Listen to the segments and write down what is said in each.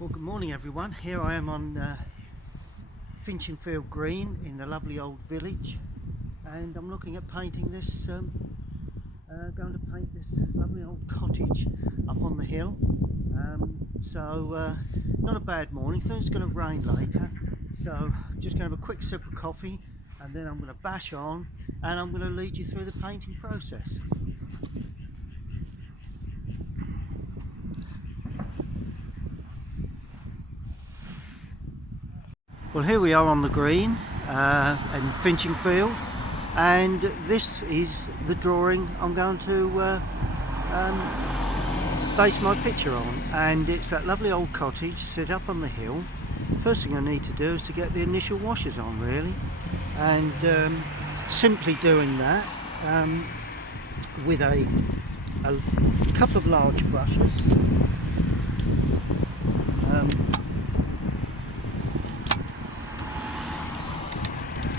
Well, good morning everyone. Here I am on Finchingfield Green in the lovely old village, and I'm looking at painting this, going to paint this lovely old cottage up on the hill. Not a bad morning. I think it's going to rain later, so just going to have a quick sip of coffee and then I'm going to bash on and I'm going to lead you through the painting process. Well, here we are on the green in Finchingfield, and this is the drawing I'm going to base my picture on, and it's that lovely old cottage set up on the hill. First thing I need to do is to get the initial washes on, really, and simply doing that with a couple of large brushes.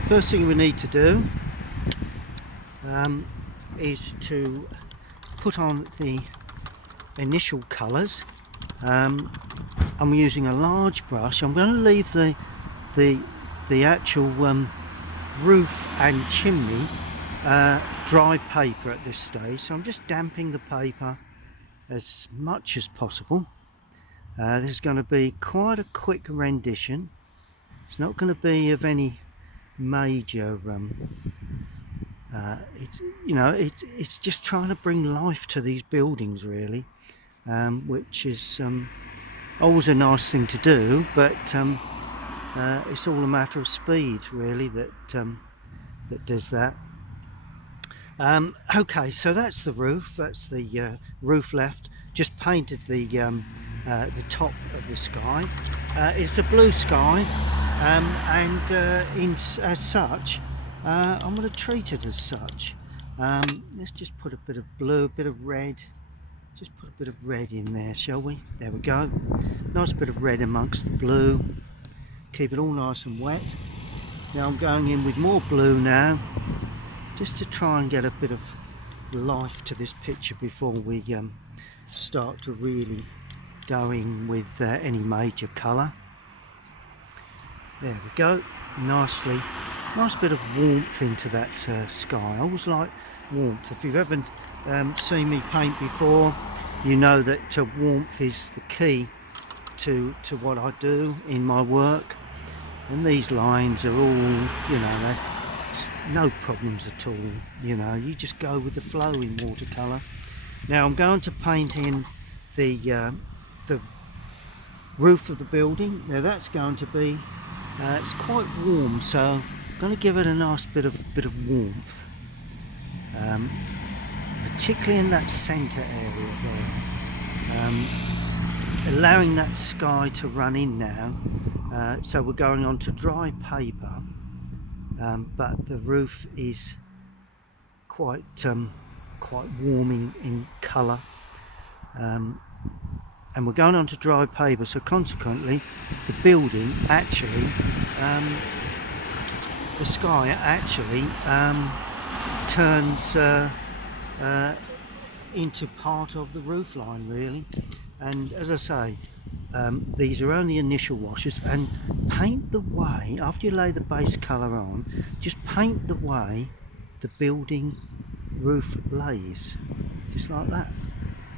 First thing we need to do is to put on the initial colours. I'm using a large brush. I'm going to leave the actual roof and chimney dry paper at this stage, so I'm just damping the paper as much as possible. This is going to be quite a quick rendition. It's not going to be of any major it's just trying to bring life to these buildings, really, which is always a nice thing to do, but it's all a matter of speed, really, that does that. Okay, so that's the roof. That's the roof left. Just painted the top of the sky. It's a blue sky. As such, I'm going to treat it as such. Let's just put a bit of blue, a bit of red. Just put a bit of red in there, shall we? There we go. Nice bit of red amongst the blue. Keep it all nice and wet. Now I'm going in with more blue now, just to try and get a bit of life to this picture before we start to really go in with any major colour. There we go, nice bit of warmth into that sky. I always like warmth. If you've ever seen me paint before, you know that warmth is the key to what I do in my work. And these lines are all, no problems at all. You just go with the flow in watercolour. Now I'm going to paint in the roof of the building. Now that's going to be it's quite warm, so I'm going to give it a nice bit of warmth, particularly in that centre area there, allowing that sky to run in now. So we're going on to dry paper, but the roof is quite warm in colour. And we're going on to dry paper, so consequently the building actually, the sky actually turns into part of the roof line, really. And as I say, these are only initial washes, and paint the way, after you lay the base colour on, just paint the way the building roof lays, just like that,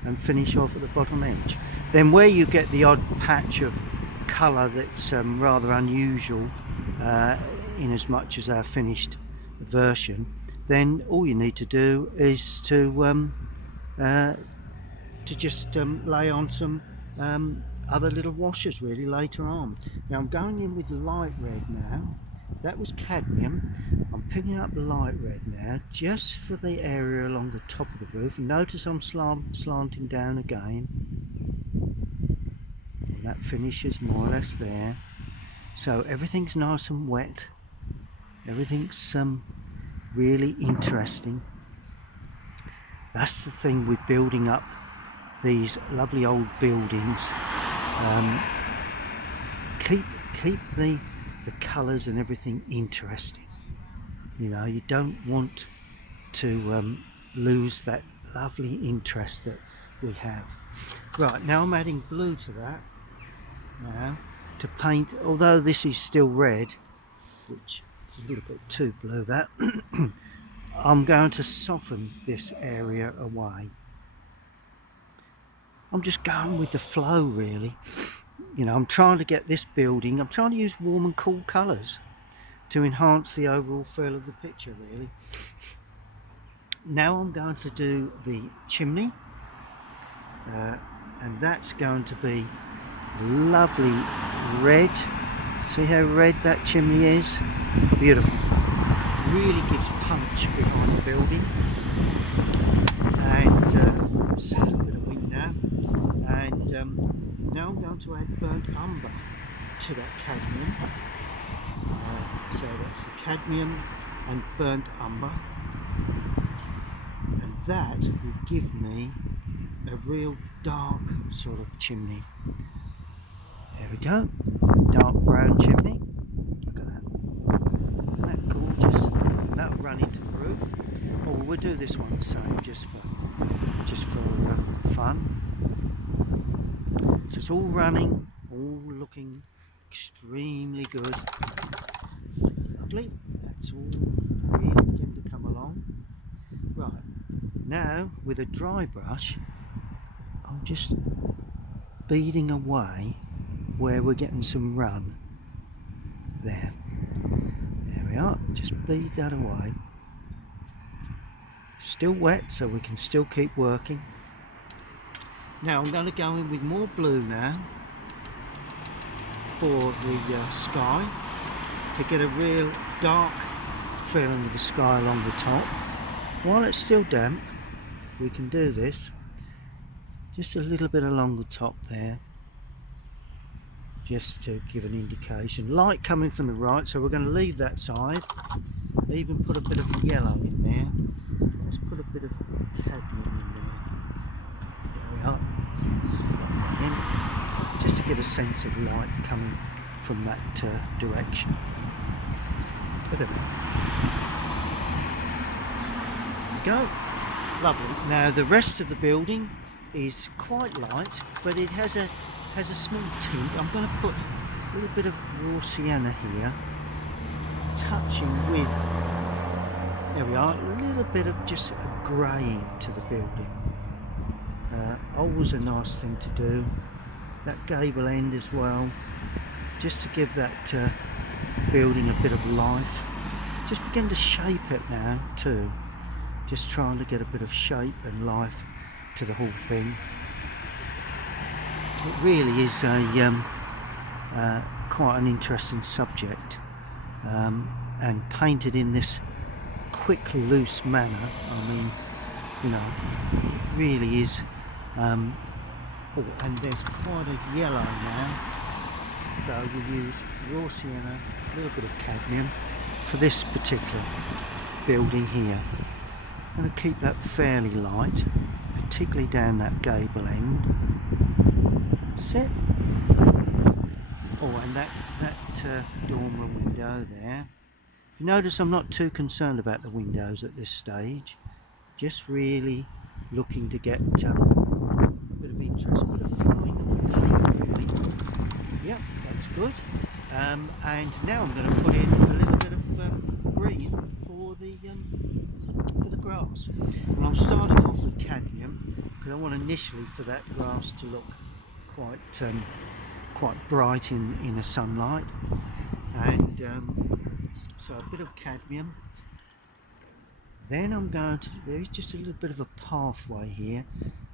and finish off at the bottom edge. Then where you get the odd patch of colour that's rather unusual in as much as our finished version, then all you need to do is to just lay on some other little washes, really, later on. Now I'm going in with light red now. That was cadmium. I'm picking up light red now, just for the area along the top of the roof. And notice I'm slanting down again. And that finishes more or less there. So everything's nice and wet. Everything's really interesting. That's the thing with building up these lovely old buildings. Keep the colours and everything interesting. You don't want to lose that lovely interest that we have. Right, now I'm adding blue to that. now to paint, although this is still red, which is a little bit too blue that, I'm going to soften this area away. I'm just going with the flow really. You know, I'm trying to get this building, I'm trying to use warm and cool colours to enhance the overall feel of the picture really. Now I'm going to do the chimney, and that's going to be lovely red. See how red that chimney is? Beautiful. Really gives punch behind the building. And so a bit of wind now. And now I'm going to add burnt umber to that cadmium. So that's the cadmium and burnt umber. And that will give me a real dark sort of chimney. There we go. Dark brown chimney. Look at that. Isn't that gorgeous? And that'll run into the roof. Oh, we'll do this one the same, just for fun. So it's all running, all looking extremely good. Lovely. That's all really beginning to come along. Right. Now with a dry brush, I'm just beading away where we're getting some run. There we are, just bead that away. Still wet, so we can still keep working. Now I'm going to go in with more blue now for the sky, to get a real dark feeling of the sky along the top. While it's still damp, we can do this just a little bit along the top there, just to give an indication. Light coming from the right, so we're going to leave that side. Even put a bit of yellow in there. Let's put a bit of cadmium in there. There we are. In, just to give a sense of light coming from that direction. Look at that. There we go. Lovely. Now the rest of the building is quite light, but it has a small tint. I'm going to put a little bit of raw sienna here, touching with, there we are, a little bit of just a greying to the building. Always a nice thing to do. That gable end as well, just to give that building a bit of life. Just begin to shape it now too. Just trying to get a bit of shape and life to the whole thing. It really is a quite an interesting subject, and painted in this quick, loose manner. I mean, you know, it really is. Oh, and there's quite a yellow now, so we use raw sienna, a little bit of cadmium for this particular building here. I'm going to keep that fairly light, particularly down that gable end. Set. Oh, and that dormer window there. If you notice, I'm not too concerned about the windows at this stage. Just really looking to get a bit of interest, a bit of flowing of the colour, really. Yep, that's good. And now I'm going to put in a little bit of green for the grass. And I'm starting off with cadmium because I want initially for that grass to look quite bright in the sunlight, and so a bit of cadmium. Then I'm going to, there's just a little bit of a pathway here,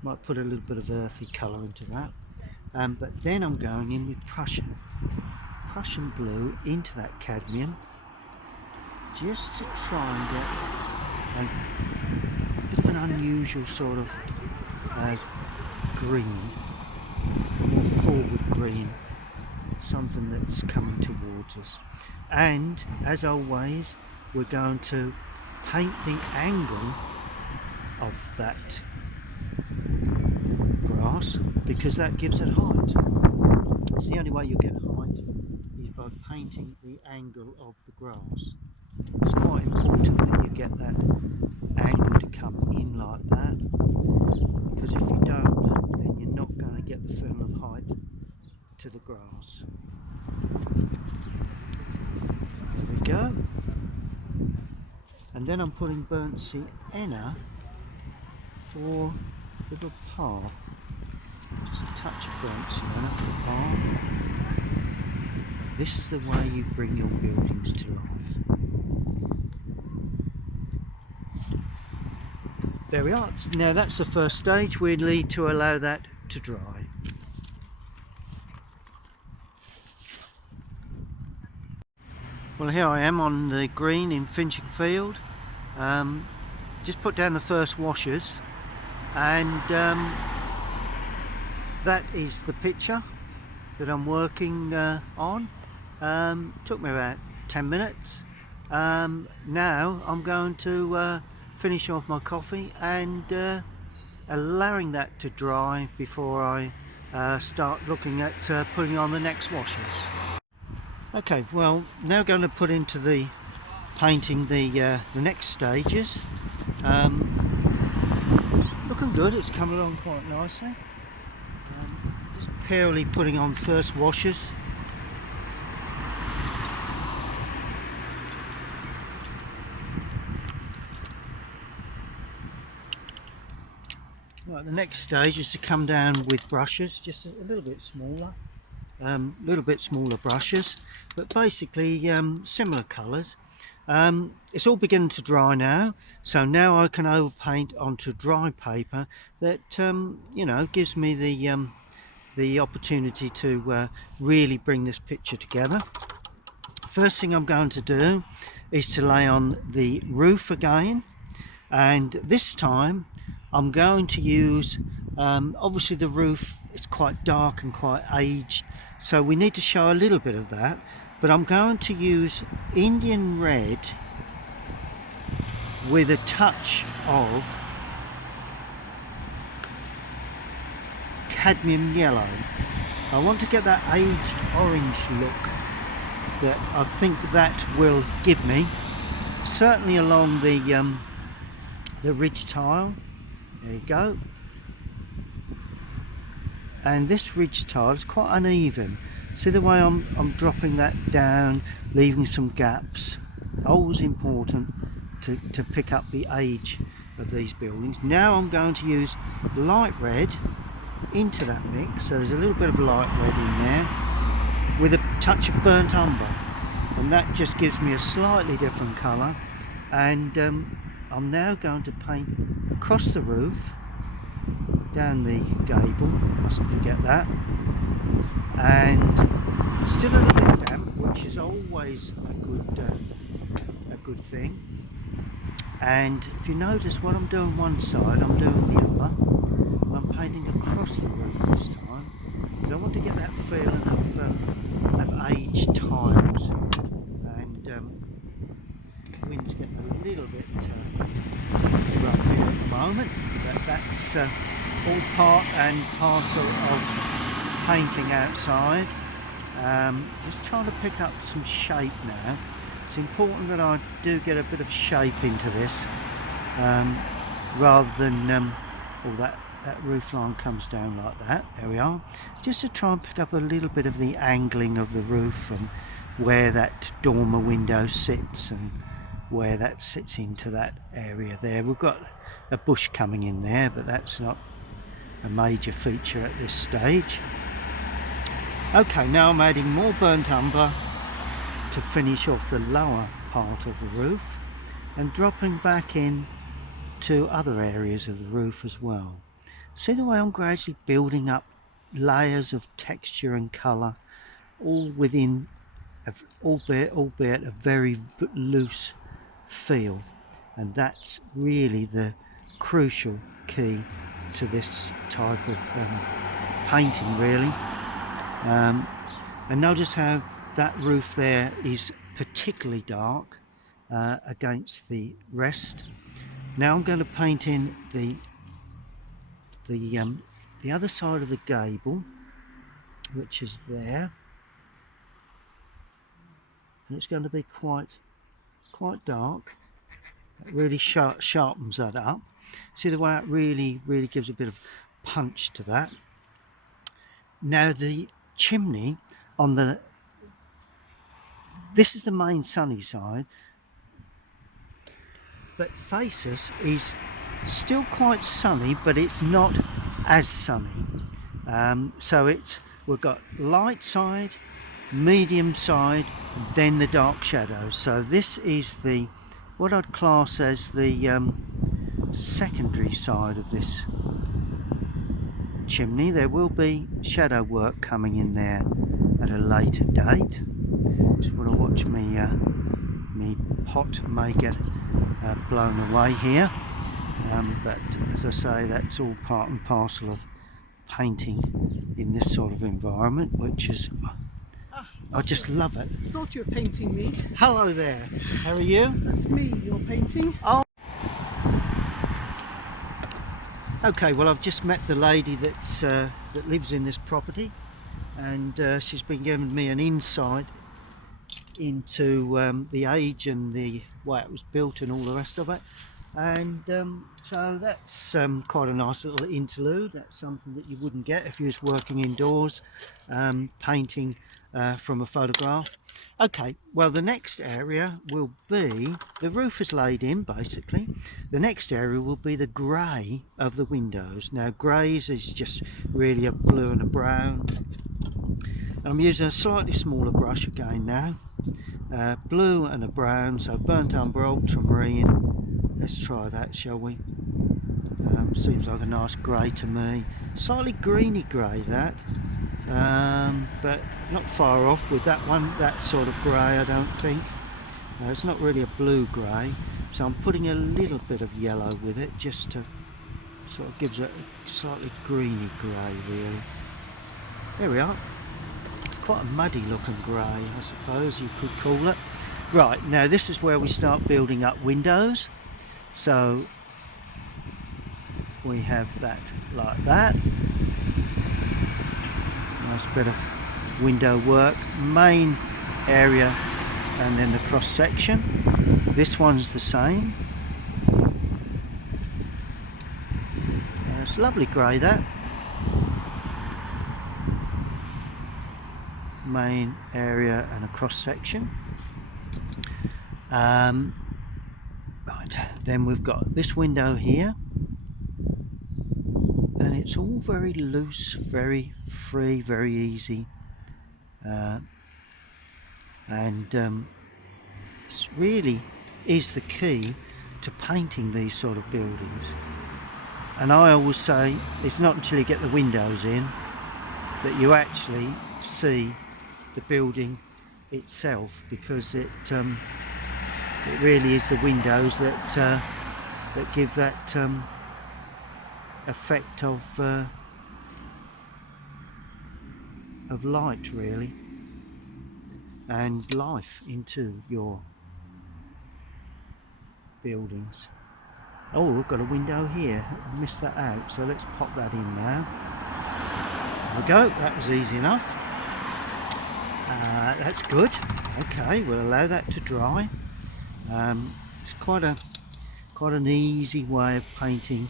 might put a little bit of earthy colour into that, but then I'm going in with Prussian blue into that cadmium, just to try and get a bit of an unusual sort of green, more forward green, something that's coming towards us. And as always, we're going to paint the angle of that grass, because that gives it height. It's the only way you get height is by painting the angle of the grass. It's quite important that you get that angle to come in like that, because if you don't, then you're not going to get the feeling of height to the grass. There we go. And then I'm putting burnt sienna for a little path. Just a touch of burnt sienna for the path. This is the way you bring your buildings to life. There we are. Now that's the first stage. We need to allow that to dry. Well, here I am on the green in Finchingfield. Just put down the first washers, and that is the picture that I'm working on. Took me about 10 minutes. Now I'm going to finish off my coffee and allowing that to dry before I start looking at putting on the next washers. Okay, well, now going to put into the painting the next stages. Looking good, it's coming along quite nicely. Just purely putting on first washers. Right, the next stage is to come down with brushes, just a little bit smaller. Brushes, but basically similar colours. It's all beginning to dry now, so now I can overpaint onto dry paper that you know, gives me the opportunity to really bring this picture together. First thing I'm going to do is to lay on the roof again, and this time I'm going to use obviously the roof is quite dark and quite aged, so we need to show a little bit of that, but I'm going to use Indian red with a touch of cadmium yellow. I want to get that aged orange look that I think that will give me, certainly along the ridge tile. There you go. And this ridge tile is quite uneven. See the way I'm dropping that down, leaving some gaps. Always important to pick up the age of these buildings. Now I'm going to use light red into that mix. So there's a little bit of light red in there with a touch of burnt umber, and that just gives me a slightly different colour. And I'm now going to paint across the roof, down the gable, mustn't forget that, and still a little bit damp, which is always a good thing. And if you notice, what I'm doing one side, I'm doing the other, and I'm painting across the roof this time because I want to get that feeling of aged tiles. And the wind's getting a little bit rough here at the moment, but that's all part and parcel of painting outside. Just trying to pick up some shape now. It's important that I do get a bit of shape into this, rather than that roof line comes down like that. There we are. Just to try and pick up a little bit of the angling of the roof and where that dormer window sits and where that sits into that area there. We've got a bush coming in there, but that's not a major feature at this stage. Okay, now I'm adding more burnt umber to finish off the lower part of the roof and dropping back in to other areas of the roof as well. See the way I'm gradually building up layers of texture and colour, all within albeit a very loose feel, and that's really the crucial key to this type of painting, really. And notice how that roof there is particularly dark against the rest. Now I'm going to paint in the other side of the gable, which is there, and it's going to be quite dark. It really sharpens that up. See the way it really gives a bit of punch to that. Now the chimney on the, this is the main sunny side, but face us is still quite sunny, but it's not as sunny. So we've got light side, medium side, then the dark shadows. So this is the, what I'd class as the secondary side of this chimney. There will be shadow work coming in there at a later date. Just want to watch me pot may get blown away here, but as I say, that's all part and parcel of painting in this sort of environment, which is, I just love it. Thought you were painting me. Hello there, how are you? That's me you're painting. Oh. Okay, well, I've just met the lady that lives in this property, and she's been giving me an insight into the age and the way it was built and all the rest of it. And so that's quite a nice little interlude. That's something that you wouldn't get if you was working indoors, painting from a photograph. Okay, well, the next area will be, the roof is laid in basically. The next area will be the grey of the windows. Now, greys is just really a blue and a brown. And I'm using a slightly smaller brush again now. Blue and a brown, so burnt umber, ultramarine. Let's try that, shall we? Seems like a nice grey to me. Slightly greeny grey, that. But not far off with that one, that sort of grey, I don't think. It's not really a blue grey, so I'm putting a little bit of yellow with it, just to sort of gives it a slightly greeny grey, really. There we are. It's quite a muddy looking grey, I suppose you could call it. Right, now this is where we start building up windows. So we have that like that. Nice bit of window work, main area, and then the cross section. This one's the same. It's lovely grey, that. Main area and a cross section. Right, then we've got this window here, and it's all very loose, very free, very easy, and it really is the key to painting these sort of buildings. And I always say it's not until you get the windows in that you actually see the building itself, because it really is the windows that give that effect of light, really, and life into your buildings. Oh, we've got a window here. I missed that out, so let's pop that in now. There we go. That was easy enough. That's good. Okay, we'll allow that to dry. It's quite an easy way of painting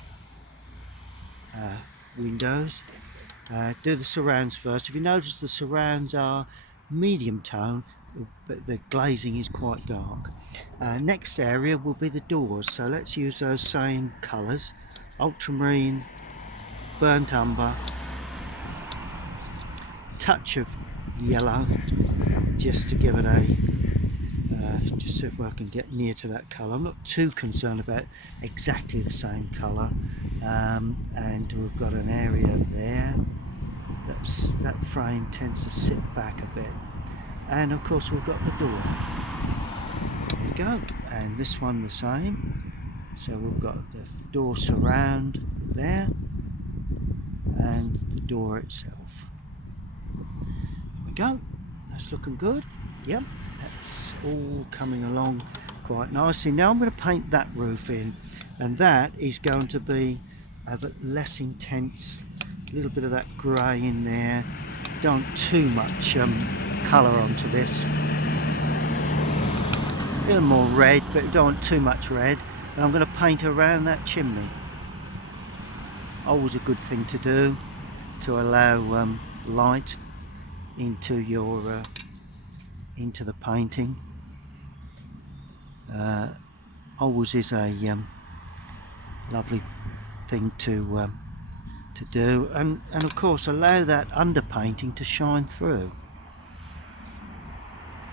windows. Do the surrounds first. If you notice, the surrounds are medium tone, but the glazing is quite dark. Next area will be the doors, so let's use those same colours: ultramarine, burnt umber, touch of yellow, just to give it a just see if I can get near to that colour. I'm not too concerned about exactly the same colour. And we've got an area there that frame tends to sit back a bit, and of course we've got the door. There we go. And this one the same, so we've got the door surround there and the door itself. There we go. That's looking good. Yep, that's all coming along quite nicely. Now I'm going to paint that roof in, and that is going to be of a less intense, a little bit of that grey in there. Don't want too much colour onto this. A little more red, but don't want too much red. And I'm going to paint around that chimney. Always a good thing to do, to allow light into your into the painting. Always is a lovely thing to do, and of course allow that underpainting to shine through.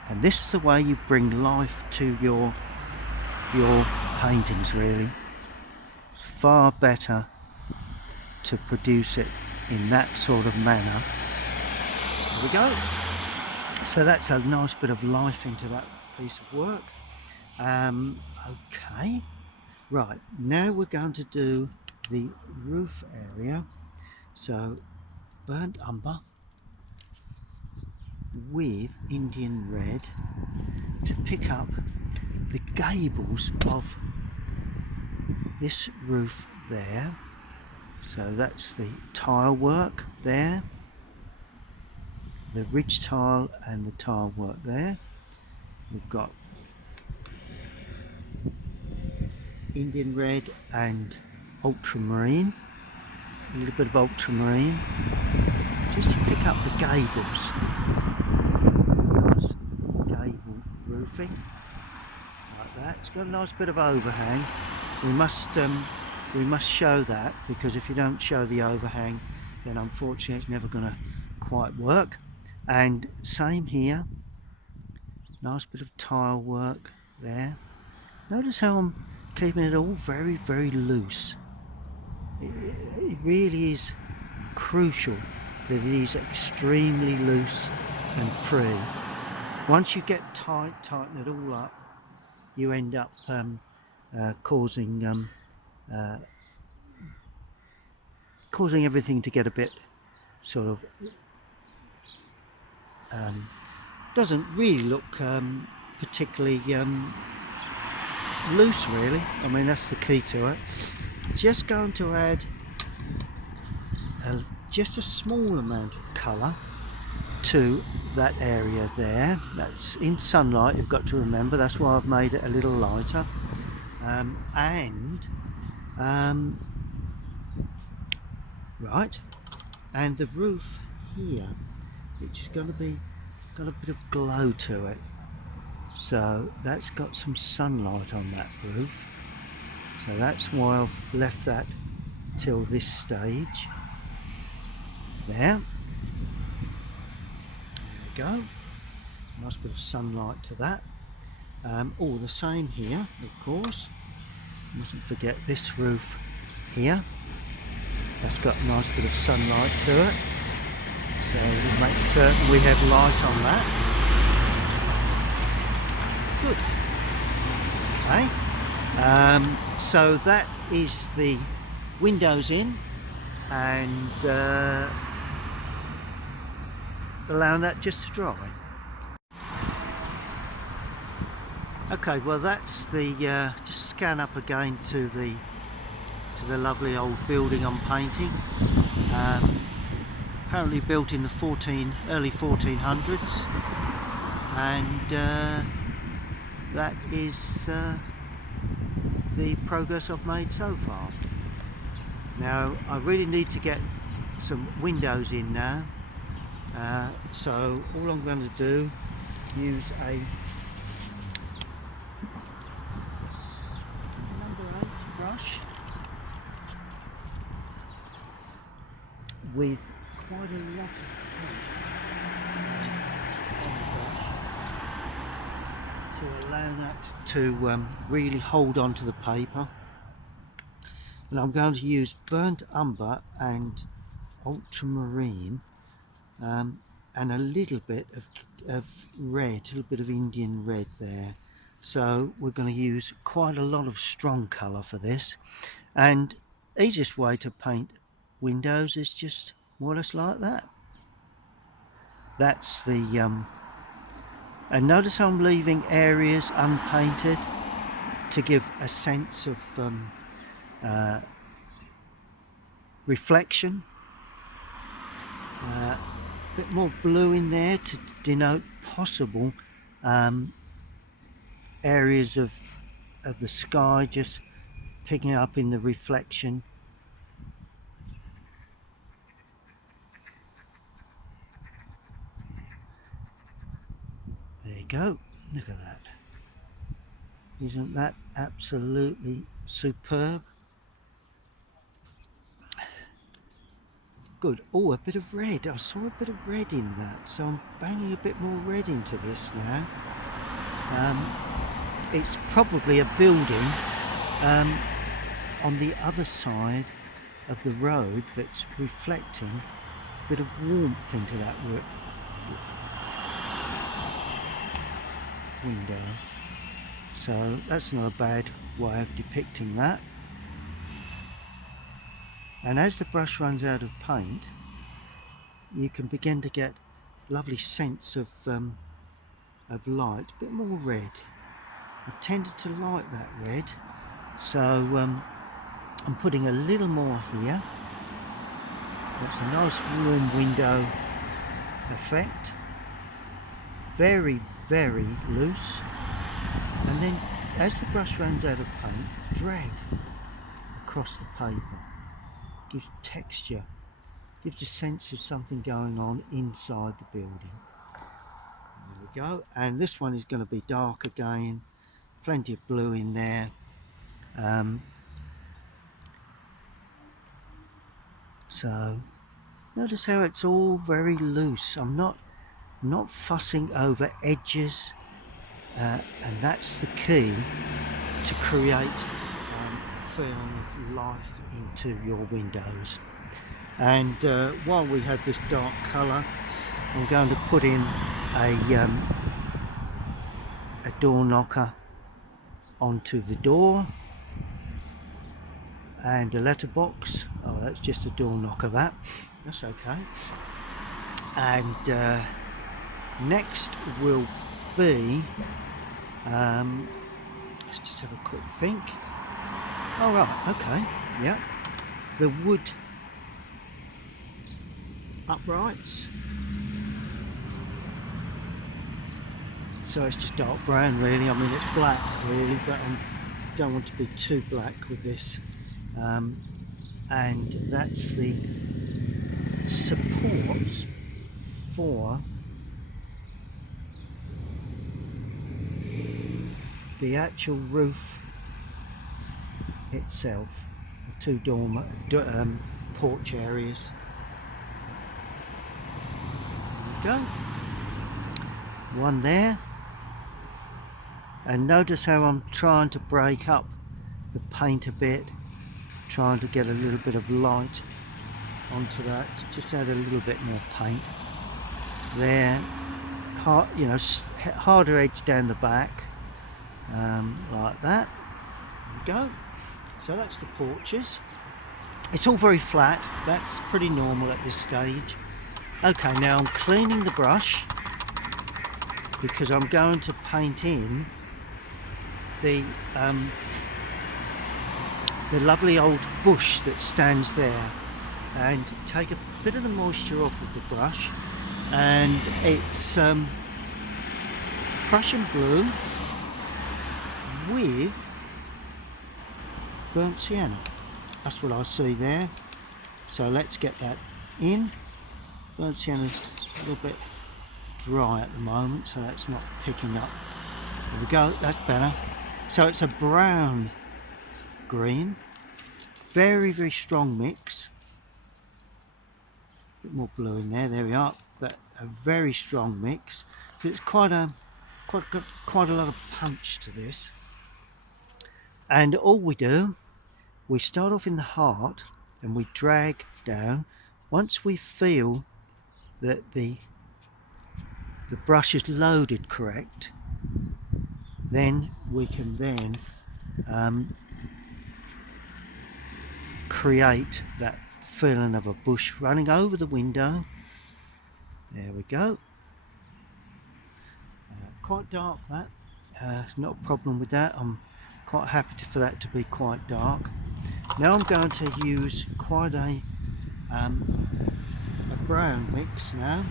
And this is the way you bring life to your paintings, really. Far better to produce it in that sort of manner. There we go. So that's a nice bit of life into that piece of work. Okay, right, now we're going to do the roof area. So burnt umber with Indian red to pick up the gables of this roof there. So that's the tile work there, the ridge tile and the tile work there. We've got Indian red and ultramarine, a little bit of ultramarine, just to pick up the gables. Nice gable roofing like that. It's got a nice bit of overhang. We must show that, because if you don't show the overhang, then unfortunately it's never going to quite work. And same here, nice bit of tile work there. Notice how I'm keeping it all very, very loose. It really is crucial that it is extremely loose and free. Once you get tighten it all up, you end up causing everything to get a bit sort of doesn't really look particularly loose, really. I mean, that's the key to it. Just going to add just a small amount of colour to that area there. That's in sunlight, you've got to remember, that's why I've made it a little lighter. Right, and the roof here, which is going to be got a bit of glow to it, so that's got some sunlight on that roof, so that's why I've left that till this stage there. There we go, nice bit of sunlight to that. All the same here, of course, mustn't forget this roof here, that's got a nice bit of sunlight to it, so we'll make certain we have light on that. Good. Okay, so that is the windows in, and allowing that just to dry. Okay, well that's the just scan up again to the lovely old building I'm painting. Apparently built in the early 1400s, and that is the progress I've made so far. Now I really need to get some windows in now, so all I'm going to do, use a number 8 brush with quite a lot of paint to allow that to really hold on to the paper. And I'm going to use burnt umber and ultramarine, and a little bit of red, a little bit of Indian red there. So we're going to use quite a lot of strong colour for this, and easiest way to paint windows is just more or less like that. That's the and notice how I'm leaving areas unpainted to give a sense of reflection. A bit more blue in there to denote possible areas of the sky just picking up in the reflection. go. Look at that. Isn't that absolutely superb? Good. Oh, a bit of red. I saw a bit of red in that, so I'm banging a bit more red into this now. It's probably a building on the other side of the road that's reflecting a bit of warmth into that window. So that's not a bad way of depicting that. And as the brush runs out of paint, you can begin to get a lovely sense of light, a bit more red. I tended to like that red, so I'm putting a little more here. That's a nice warm window effect. Very, very loose. And then as the brush runs out of paint, drag across the paper. Gives texture, gives a sense of something going on inside the building. There we go. And this one is going to be dark again. Plenty of blue in there. So notice how it's all very loose. I'm not fussing over edges, and that's the key to create a feeling of life into your windows. And while we have this dark colour, I'm going to put in a door knocker onto the door, and a letterbox. Oh, that's just a door knocker, that's okay. And next will be let's just have a quick think. Oh right, okay, yeah, the wood uprights. So it's just dark brown really. I mean, it's black really, but I don't want to be too black with this. And that's the supports for the actual roof itself, the two porch areas. There we go. One there. And notice how I'm trying to break up the paint a bit, trying to get a little bit of light onto that. Just add a little bit more paint there. Harder edge down the back, like that. There we go. So that's the porches. It's all very flat. That's pretty normal at this stage. Okay, now I'm cleaning the brush because I'm going to paint in the lovely old bush that stands there, and take a bit of the moisture off of the brush. And it's Prussian blue with burnt sienna. That's what I see there. So let's get that in. Burnt sienna's a little bit dry at the moment, so that's not picking up. There we go, that's better. So it's a brown green, very, very strong mix. A bit more blue in there, there we are. But a very strong mix. It's quite a lot of punch to this. And all we do, we start off in the heart and we drag down. Once we feel that the brush is loaded correct, then we can then create that feeling of a bush running over the window. There we go. Quite dark, that. It's not a problem with that. I'm quite happy for that to be quite dark. Now I'm going to use quite a brown mix now.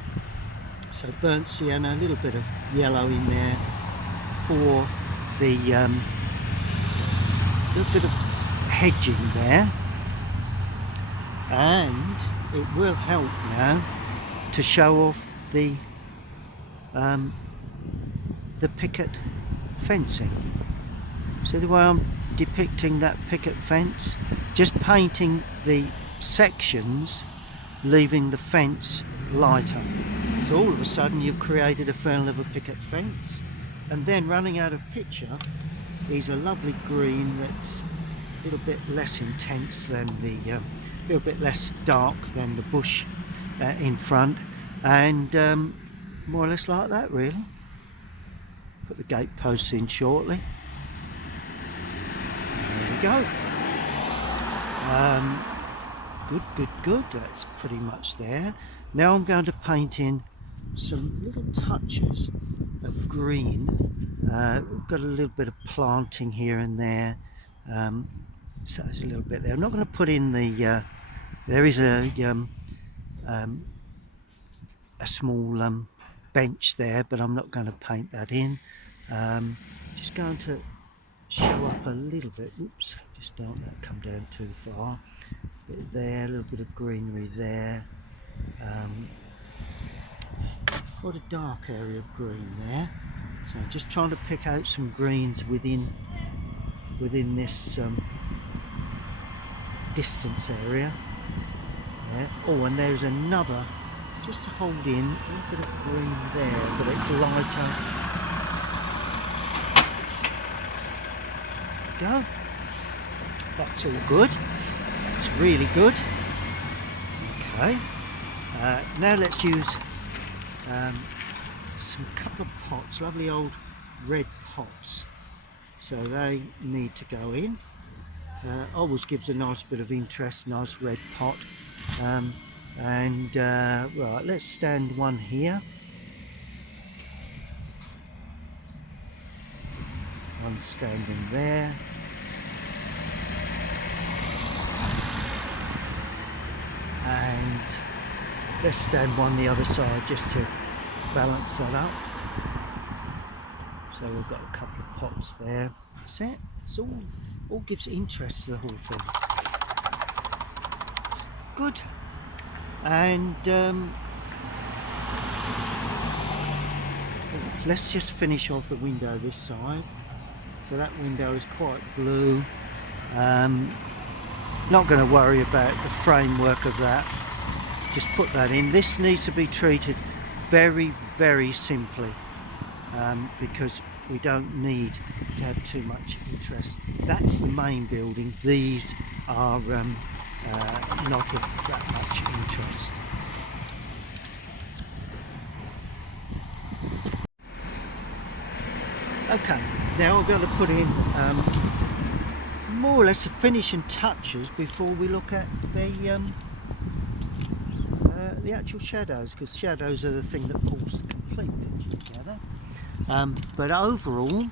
So burnt sienna, a little bit of yellow in there for the little bit of hedging there, and it will help now to show off the the picket fencing. See the way I'm depicting that picket fence? Just painting the sections, leaving the fence lighter. So all of a sudden you've created a fern liver picket fence, and then running out of picture is a lovely green that's a little bit less intense than the, little bit less dark than the bush in front, and more or less like that really. Put the gate posts in shortly. There we go. Good. That's pretty much there. Now I'm going to paint in some little touches of green. We've got a little bit of planting here and there. So there's a little bit there. I'm not going to put in the. There is a small bench there, but I'm not going to paint that in. Just going to show up a little bit. Oops, just don't let it come down too far. Bit there, a little bit of greenery there. Quite a dark area of green there. So I'm just trying to pick out some greens within this distance area. Yeah. Oh, and there's another, just to hold in, a little bit of green there, but it's lighter. There we go. That's all good. It's really good. Okay. Now let's use some couple of pots, lovely old red pots. So they need to go in. Always gives a nice bit of interest, nice red pot. Right, let's stand one here. One standing there. And let's stand one the other side just to balance that up. So we've got a couple of pots there. That's it. It's all gives interest to the whole thing. Good. And let's just finish off the window this side. So that window is quite blue. Not going to worry about the framework of that. Just put that in. This needs to be treated very, very simply, because we don't need to have too much interest. That's the main building. These are not of that much interest. Okay, now we're going to put in more or less the finishing touches before we look at the actual shadows, because shadows are the thing that pulls the complete picture together. But overall,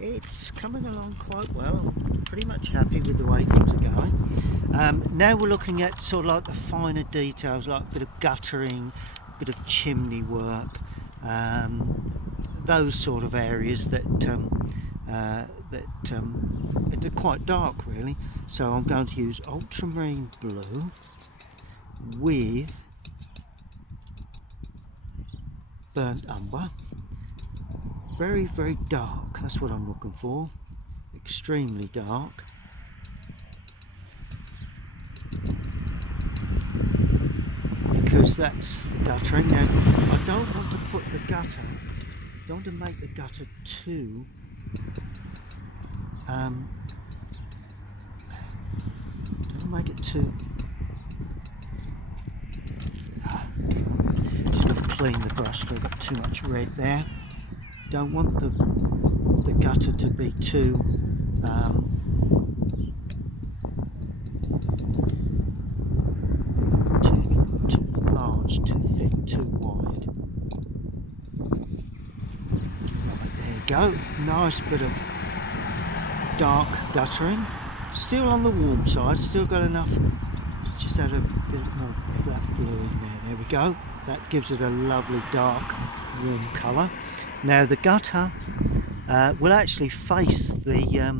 it's coming along quite well. I'm pretty much happy with the way things are going. Now we're looking at sort of like the finer details, like a bit of guttering, a bit of chimney work, those sort of areas that are quite dark really. So I'm going to use ultramarine blue with burnt umber. Very, very dark, that's what I'm looking for. Extremely dark. Because that's the guttering. Now, I don't want to put the gutter, I don't want to make the gutter too don't make it too. Just got to clean the brush, I've got too much red there. Don't want the gutter to be too large, too thick, too wide. Right, there you go. Nice bit of dark guttering. Still on the warm side, still got enough to just add a bit more of that blue in there. There we go. That gives it a lovely dark warm colour. Now the gutter will actually face the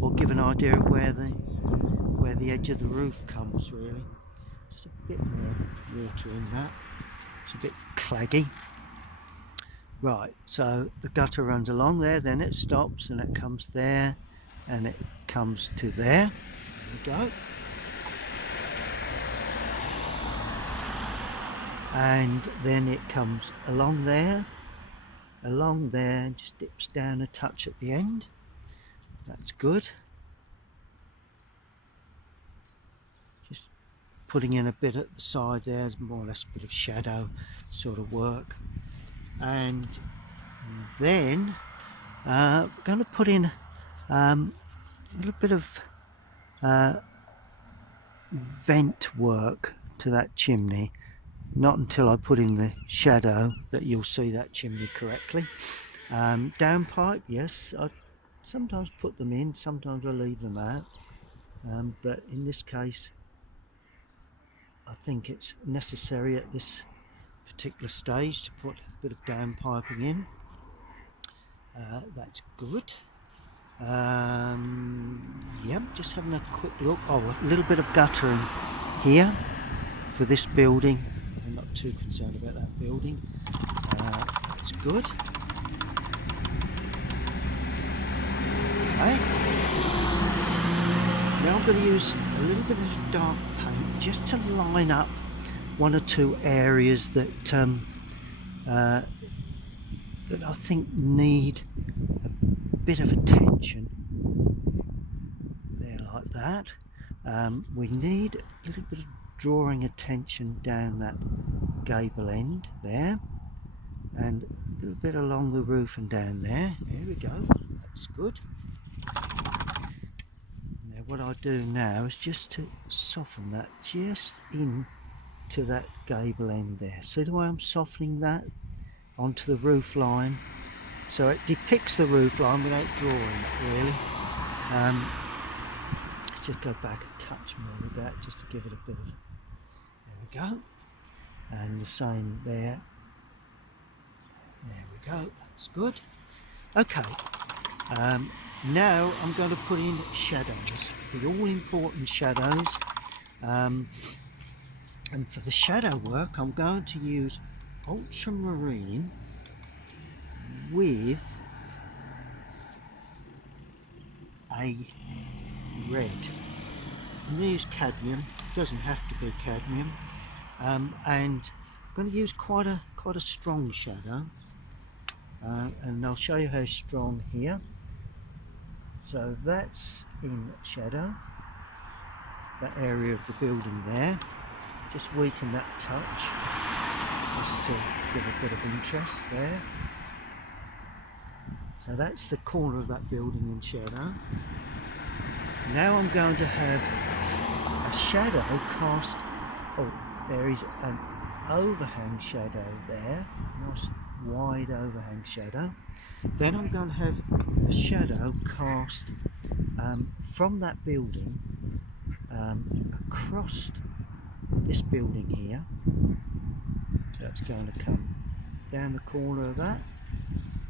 or give an idea of where the edge of the roof comes really. Just a bit more water in that. It's a bit claggy. Right, so the gutter runs along there, then it stops and it comes there and it comes to there. There we go. And then it comes along there, and just dips down a touch at the end. That's good. Just putting in a bit at the side there, more or less a bit of shadow sort of work. And then I'm going to put in a little bit of vent work to that chimney. Not until I put in the shadow that you'll see that chimney correctly. Downpipe, yes, I sometimes put them in, sometimes I leave them out, but in this case I think it's necessary at this particular stage to put a bit of downpiping in. That's good. Yep, just having a quick look. Oh, a little bit of guttering here for this building. I'm not too concerned about that building. That's good. Okay. Now I'm going to use a little bit of dark paint just to line up one or two areas that that I think need a bit of attention. There, like that. We need a little bit of drawing attention down that gable end there, and a little bit along the roof and down there. There we go. That's good. Now what I do now is just to soften that just in to that gable end there. See the way I'm softening that onto the roof line, so it depicts the roof line without drawing it really. Let's just go back a touch more with that just to give it a bit of, there we go, and the same there. There we go, that's good. Okay, now I'm going to put in shadows, the all important shadows, and for the shadow work I'm going to use ultramarine with a red. I'm going to use cadmium, doesn't have to be cadmium, and I'm going to use quite a strong shadow, and I'll show you how strong here. So that's in shadow, that area of the building there. Just weaken that a touch, just to give a bit of interest there. So that's the corner of that building in shadow. Now I'm going to have a shadow cast. Oh, there is an overhang shadow there, nice wide overhang shadow. Then I'm going to have a shadow cast from that building across this building here. So it's going to come down the corner of that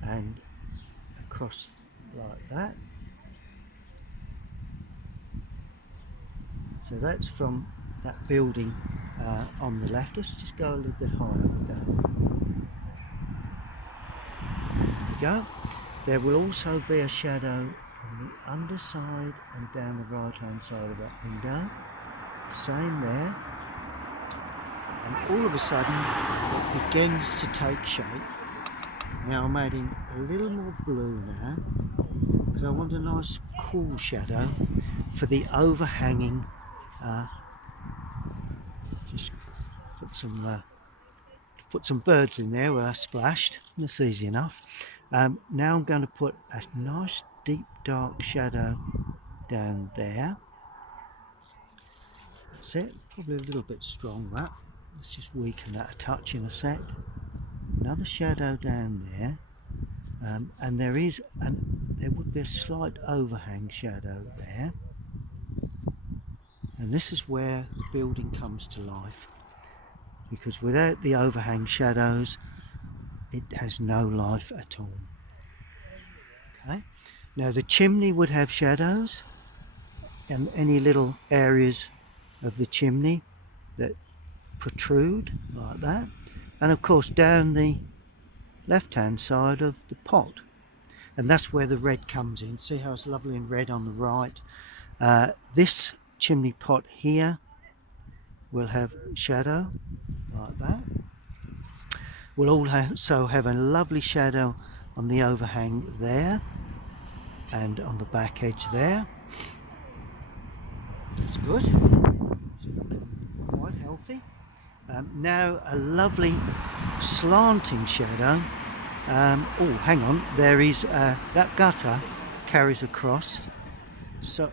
and across like that. So that's from that building on the left. Let's just go a little bit higher with that. There we go. There will also be a shadow on the underside and down the right hand side of that window. Same there. And all of a sudden it begins to take shape. Now I'm adding a little more blue now because I want a nice cool shadow for the overhanging. Just put some birds in there where I splashed. That's easy enough. Now I'm going to put a nice deep dark shadow down there. That's it. Probably a little bit strong that. Let's just weaken that a touch in a sec. Another shadow down there, and there would be a slight overhang shadow there. And this is where the building comes to life, because without the overhang shadows it has no life at all. Okay, now the chimney would have shadows, and any little areas of the chimney that protrude like that, and of course down the left hand side of the pot, and that's where the red comes in. See how it's lovely and red on the right. This chimney pot here will have shadow like that. We'll also have a lovely shadow on the overhang there and on the back edge there. That's good. It's looking quite healthy. Now a lovely slanting shadow. Oh, hang on. There is that gutter carries across. So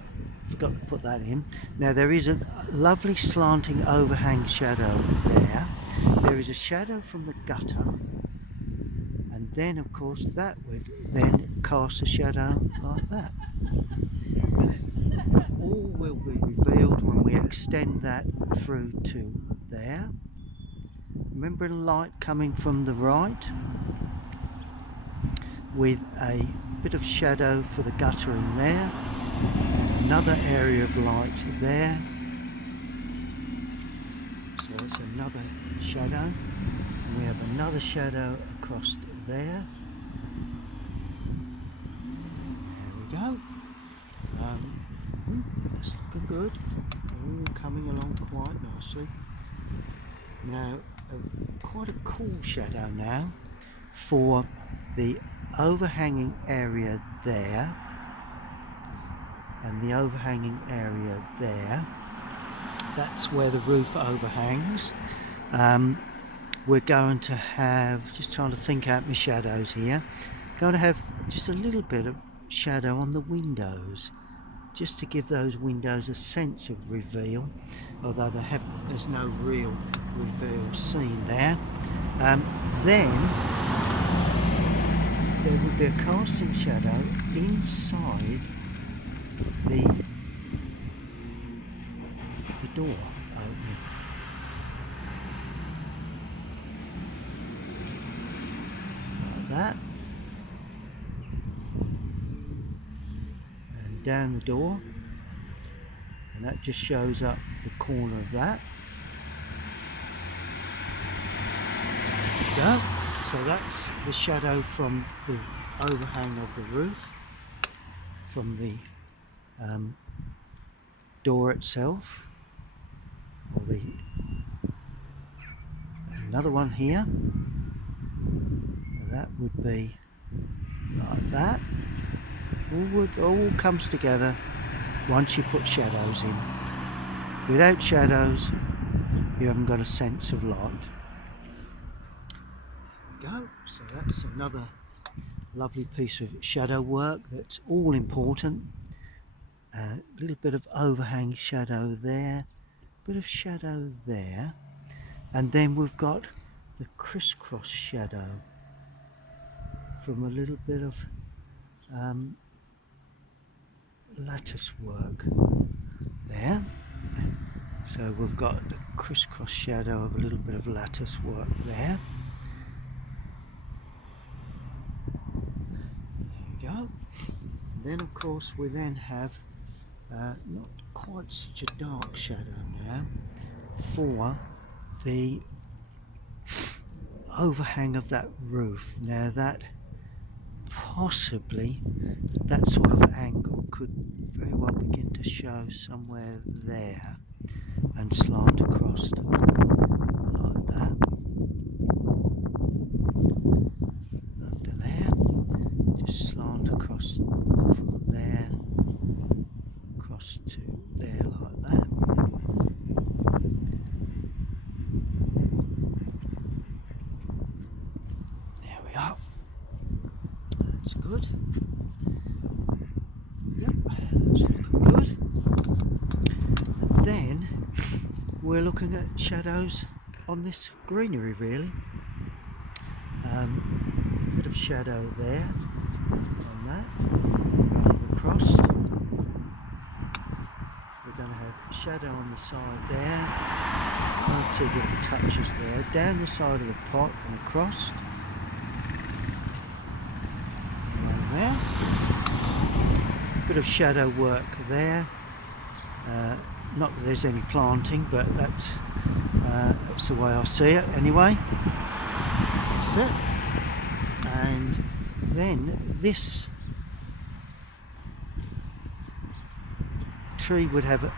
forgot to put that in. Now there is a lovely slanting overhang shadow there. There is a shadow from the gutter, and then of course that would then cast a shadow like that. All will be revealed when we extend that through to there. Remember the light coming from the right with a bit of shadow for the gutter in there, another area of light there, so it's another shadow, and we have another shadow across there. There we go. That's looking good. All coming along quite nicely. Now quite a cool shadow now for the overhanging area there and the overhanging area there. That's where the roof overhangs. We're going to have, just trying to think out my shadows here, going to have just a little bit of shadow on the windows, just to give those windows a sense of reveal, although there's no real reveal seen there. Then there will be a casting shadow inside the door opening. Like that. And down the door. And that just shows up the corner of that. There we go. So that's the shadow from the overhang of the roof, from the door itself, or another one here. That would be like that. All comes together once you put shadows in. Without shadows, you haven't got a sense of light. Go. So that's another lovely piece of shadow work that's all important. A little bit of overhang shadow there, bit of shadow there, and then we've got the crisscross shadow from a little bit of lattice work there. So we've got the crisscross shadow of a little bit of lattice work there. Go. And then of course we then have not quite such a dark shadow now for the overhang of that roof. Now that possibly that sort of angle could very well begin to show somewhere there and slant across like that. Under there, just slant across from there across to there like that. There we are. That's good. Yep, that's looking good. And then we're looking at shadows on this greenery really. A bit of shadow there on that, running across. We're going to have shadow on the side there, 2 little touches there, down the side of the pot and across. Right there. Bit of shadow work there. Not that there's any planting, but that's the way I see it anyway. That's it. and then this tree would have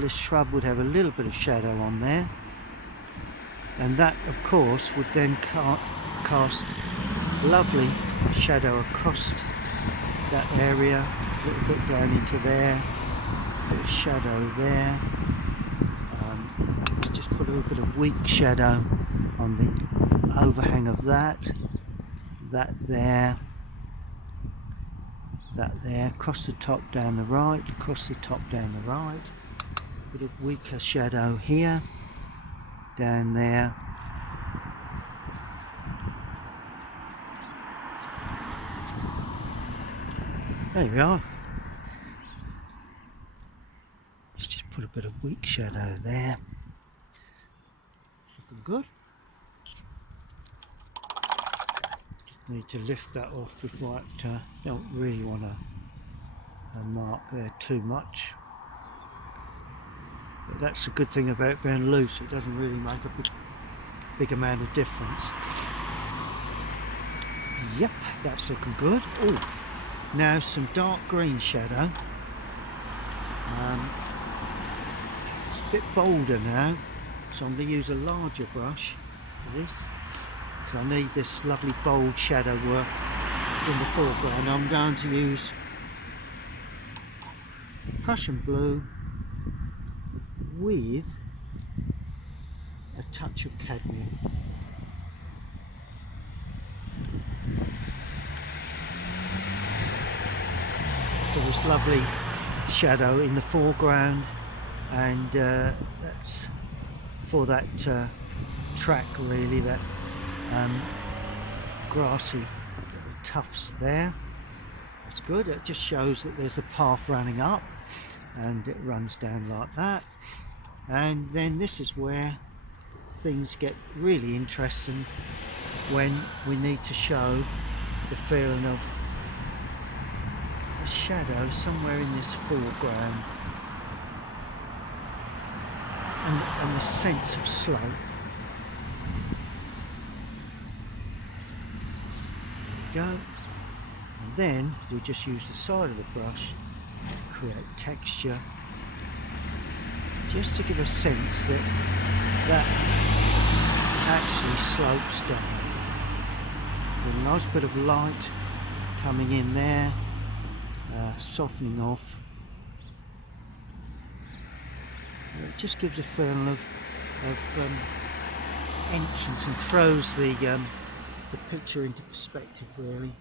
this shrub would have a little bit of shadow on there, and that of course would then cast lovely shadow across that area, a little bit down into there, a bit of shadow there. Let's just put a little bit of weak shadow on the overhang of that there, across the top down the right, across the top down the right, a bit of weaker shadow here, down there. There we are. Let's just put a bit of weak shadow there. Looking good. Just need to lift that off before I don't really want to mark there too much. But that's a good thing about being loose, it doesn't really make a big amount of difference. Yep, that's looking good. Oh, now some dark green shadow. It's a bit bolder now, so I'm going to use a larger brush for this, because I need this lovely bold shadow work in the foreground. I'm going to use Prussian blue with a touch of cadmium. For this lovely shadow in the foreground, and that's for that track really, that grassy tufts there. That's good. It just shows that there's a path running up and it runs down like that. And then this is where things get really interesting, when we need to show the feeling of a shadow somewhere in this foreground, and the sense of slope. There we go. And then we just use the side of the brush to create texture, just to give a sense that that actually slopes down. With a nice bit of light coming in there, softening off. It just gives a feeling of entrance, and throws the picture into perspective really.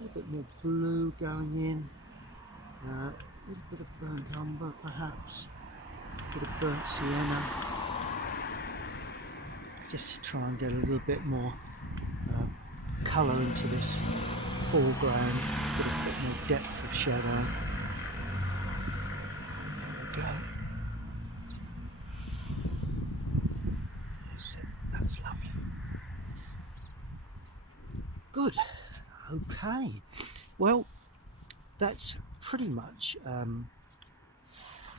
A little bit more blue going in, a little bit of burnt umber perhaps, a bit of burnt sienna, just to try and get a little bit more colour into this foreground, a bit more depth of shadow. There we go. So that's lovely. Good. Okay. Well, that's pretty much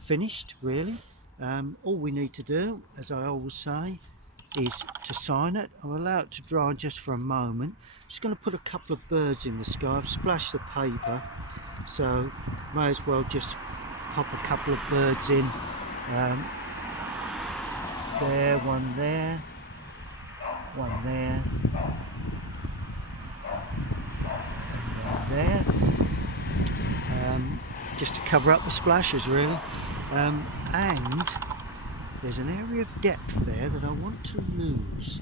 finished really. All we need to do, as I always say, is to sign it. I'll allow it to dry just for a moment. Just going to put a couple of birds in the sky. I've splashed the paper, so may as well just pop a couple of birds in. There, one there, one there, and one there. Just to cover up the splashes really. And there's an area of depth there that I want to lose.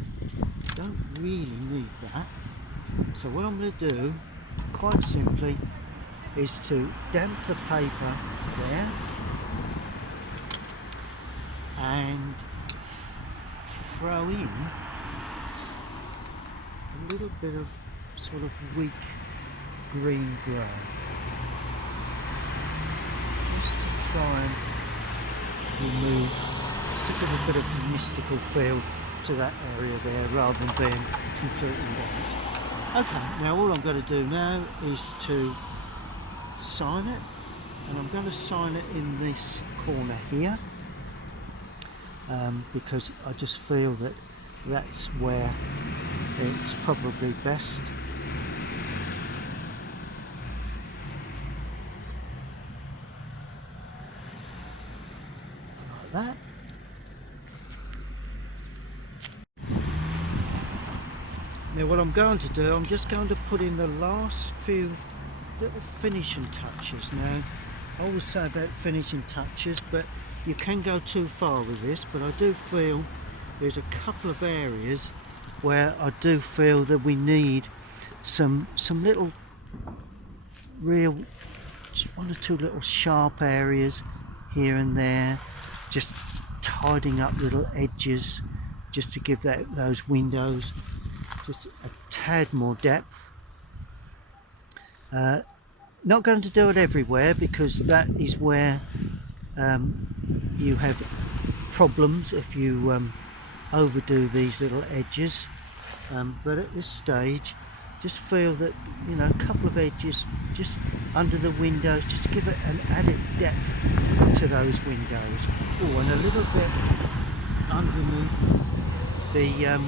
Don't really need that. So what I'm going to do, quite simply, is to damp the paper there and throw in a little bit of sort of weak green grey, just to try and remove, just to give a bit of mystical feel to that area there, rather than being completely white. Okay, now all I'm going to do now is to sign it, and I'm going to sign it in this corner here, because I just feel that that's where it's probably best. that. Now what I'm going to do, I'm just going to put in the last few little finishing touches. Now I always say about finishing touches, but you can go too far with this, but I do feel there's a couple of areas where I do feel that we need some little real, just one or two little sharp areas here and there, just tidying up little edges, just to give those windows just a tad more depth. Not going to do it everywhere, because that is where you have problems if you overdo these little edges. But at this stage, just feel that, you know, a couple of edges just under the windows, just to give it an added depth to those windows. Oh, and a little bit underneath the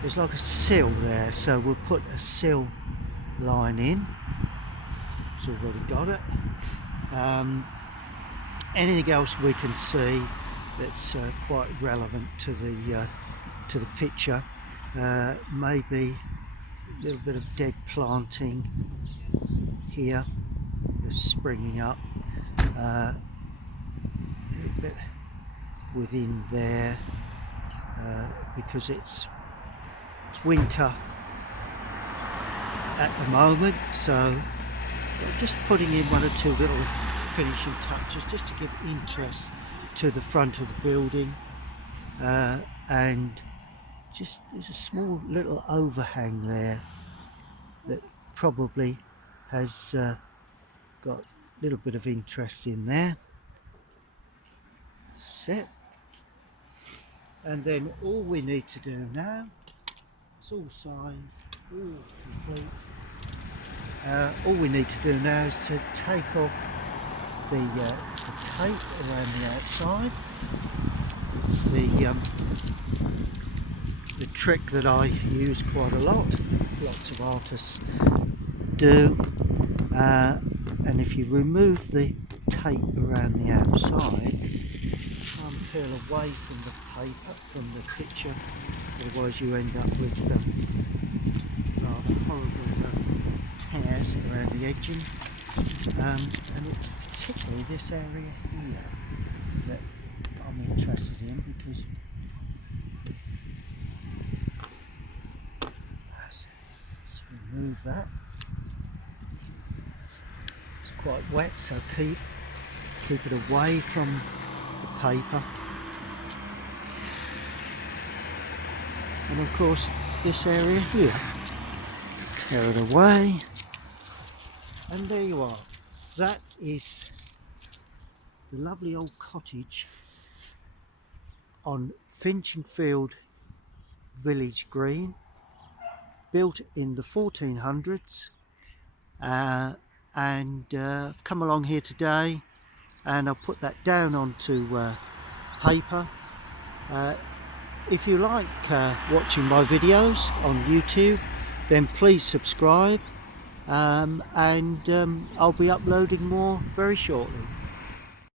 there's like a sill there, so we'll put a sill line in. It's already got it. Anything else we can see that's quite relevant to the picture? Maybe a little bit of dead planting here, just springing up. A little bit within there, because it's winter at the moment, so I'm just putting in one or two little finishing touches just to give interest to the front of the building, and just there's a small little overhang there that probably has got a little bit of interest in there. Set. And then all we need to do now, it's all signed, all complete. All we need to do now is to take off the tape around the outside. It's the trick that I use quite a lot. Lots of artists do. And if you remove the tape around the outside, peel away from the paper, from the picture, otherwise you end up with rather horrible tears around the edging, and it's particularly this area here that I'm interested in, because let's remove that. It's quite wet, so keep it away from the paper. And of course this area here, tear it away, and there you are. That is the lovely old cottage on Finchingfield Village Green, built in the 1400s, and I've come along here today and I'll put that down onto paper. If you like watching my videos on YouTube, then please subscribe, and I'll be uploading more very shortly.